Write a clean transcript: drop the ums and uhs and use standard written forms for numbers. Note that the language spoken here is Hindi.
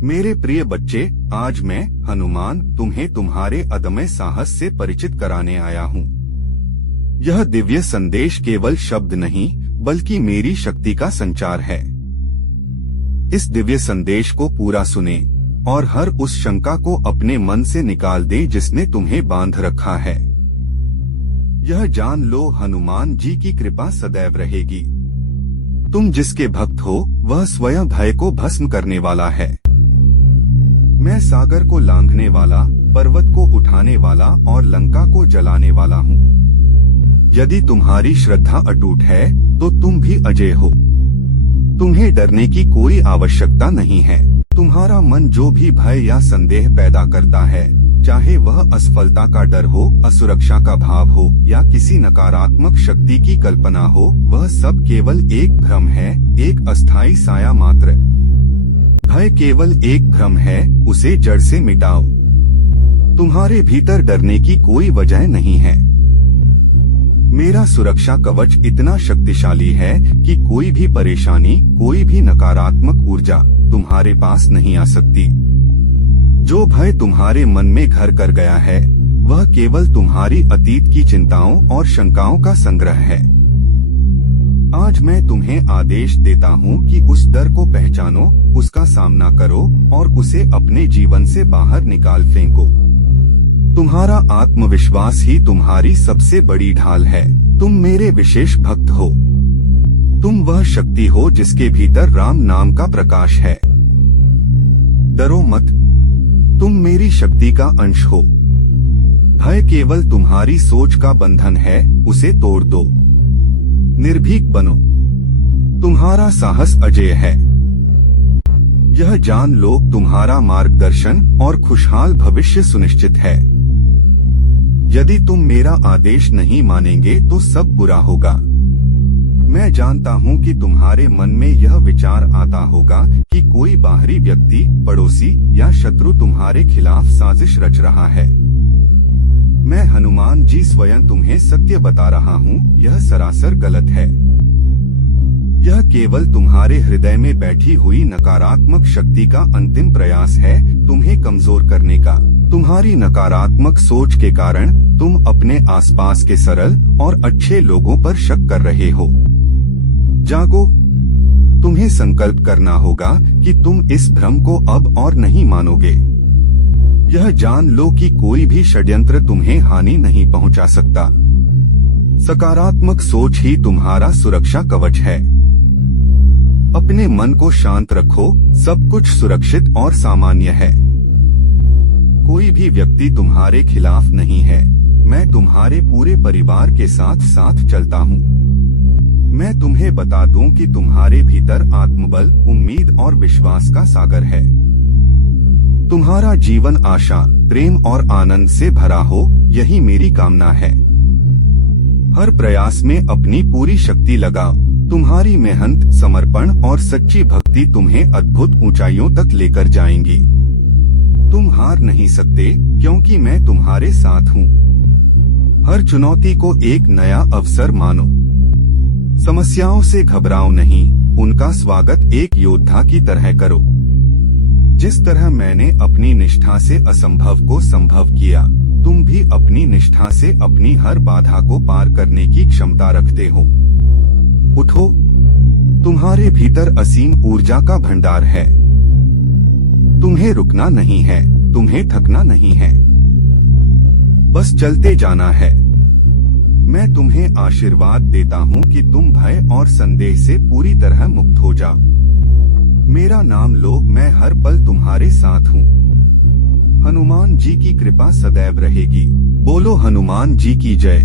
मेरे प्रिय बच्चे, आज मैं हनुमान तुम्हें तुम्हारे अदम्य साहस से परिचित कराने आया हूँ। यह दिव्य संदेश केवल शब्द नहीं बल्कि मेरी शक्ति का संचार है। इस दिव्य संदेश को पूरा सुने और हर उस शंका को अपने मन से निकाल दे जिसने तुम्हें बांध रखा है। यह जान लो, हनुमान जी की कृपा सदैव रहेगी। तुम जिसके भक्त हो वह स्वयं भय को भस्म करने वाला है। मैं सागर को लांघने वाला, पर्वत को उठाने वाला और लंका को जलाने वाला हूँ। यदि तुम्हारी श्रद्धा अटूट है तो तुम भी अजेय हो। तुम्हें डरने की कोई आवश्यकता नहीं है। तुम्हारा मन जो भी भय या संदेह पैदा करता है, चाहे वह असफलता का डर हो, असुरक्षा का भाव हो या किसी नकारात्मक शक्ति की कल्पना हो, वह सब केवल एक भ्रम है, एक अस्थायी साया मात्र। भय केवल एक भ्रम है, उसे जड़ से मिटाओ। तुम्हारे भीतर डरने की कोई वजह नहीं है। मेरा सुरक्षा कवच इतना शक्तिशाली है कि कोई भी परेशानी, कोई भी नकारात्मक ऊर्जा तुम्हारे पास नहीं आ सकती। जो भय तुम्हारे मन में घर कर गया है वह केवल तुम्हारी अतीत की चिंताओं और शंकाओं का संग्रह है। आज मैं तुम्हें आदेश देता हूँ कि उस डर को पहचानो, उसका सामना करो और उसे अपने जीवन से बाहर निकाल फेंको। तुम्हारा आत्मविश्वास ही तुम्हारी सबसे बड़ी ढाल है। तुम मेरे विशेष भक्त हो। तुम वह शक्ति हो जिसके भीतर राम नाम का प्रकाश है। डरो मत, तुम मेरी शक्ति का अंश हो। भय केवल तुम्हारी सोच का बंधन है, उसे तोड़ दो। निर्भीक बनो, तुम्हारा साहस अजेय है। यह जान लो, तुम्हारा मार्गदर्शन और खुशहाल भविष्य सुनिश्चित है। यदि तुम मेरा आदेश नहीं मानेंगे तो सब बुरा होगा। मैं जानता हूँ कि तुम्हारे मन में यह विचार आता होगा कि कोई बाहरी व्यक्ति, पड़ोसी या शत्रु तुम्हारे खिलाफ साजिश रच रहा है। मैं हनुमान जी स्वयं तुम्हें सत्य बता रहा हूँ, यह सरासर गलत है। यह केवल तुम्हारे हृदय में बैठी हुई नकारात्मक शक्ति का अंतिम प्रयास है, तुम्हें कमजोर करने का। तुम्हारी नकारात्मक सोच के कारण तुम अपने आसपास के सरल और अच्छे लोगों पर शक कर रहे हो। जागो, तुम्हें संकल्प करना होगा कि तुम इस भ्रम को अब और नहीं मानोगे। यह जान लो कि कोई भी षड्यंत्र तुम्हें हानि नहीं पहुंचा सकता। सकारात्मक सोच ही तुम्हारा सुरक्षा कवच है। अपने मन को शांत रखो, सब कुछ सुरक्षित और सामान्य है। कोई भी व्यक्ति तुम्हारे खिलाफ नहीं है। मैं तुम्हारे पूरे परिवार के साथ साथ चलता हूँ। मैं तुम्हें बता दूं कि तुम्हारे भीतर आत्मबल, उम्मीद और विश्वास का सागर है। तुम्हारा जीवन आशा, प्रेम और आनंद से भरा हो, यही मेरी कामना है। हर प्रयास में अपनी पूरी शक्ति लगाओ। तुम्हारी मेहनत, समर्पण और सच्ची भक्ति तुम्हें अद्भुत ऊंचाइयों तक लेकर जाएंगी। तुम हार नहीं सकते क्योंकि मैं तुम्हारे साथ हूँ। हर चुनौती को एक नया अवसर मानो। समस्याओं से घबराओ नहीं, उनका स्वागत एक योद्धा की तरह करो। जिस तरह मैंने अपनी निष्ठा से असंभव को संभव किया, तुम भी अपनी निष्ठा से अपनी हर बाधा को पार करने की क्षमता रखते हो। उठो, तुम्हारे भीतर असीम ऊर्जा का भंडार है। तुम्हें रुकना नहीं है, तुम्हें थकना नहीं है, बस चलते जाना है। मैं तुम्हें आशीर्वाद देता हूँ कि तुम भय और संदेह से पूरी तरह मुक्त हो जाओ। मेरा नाम लो, मैं हर पल तुम्हारे साथ हूँ। हनुमान जी की कृपा सदैव रहेगी। बोलो हनुमान जी की जय।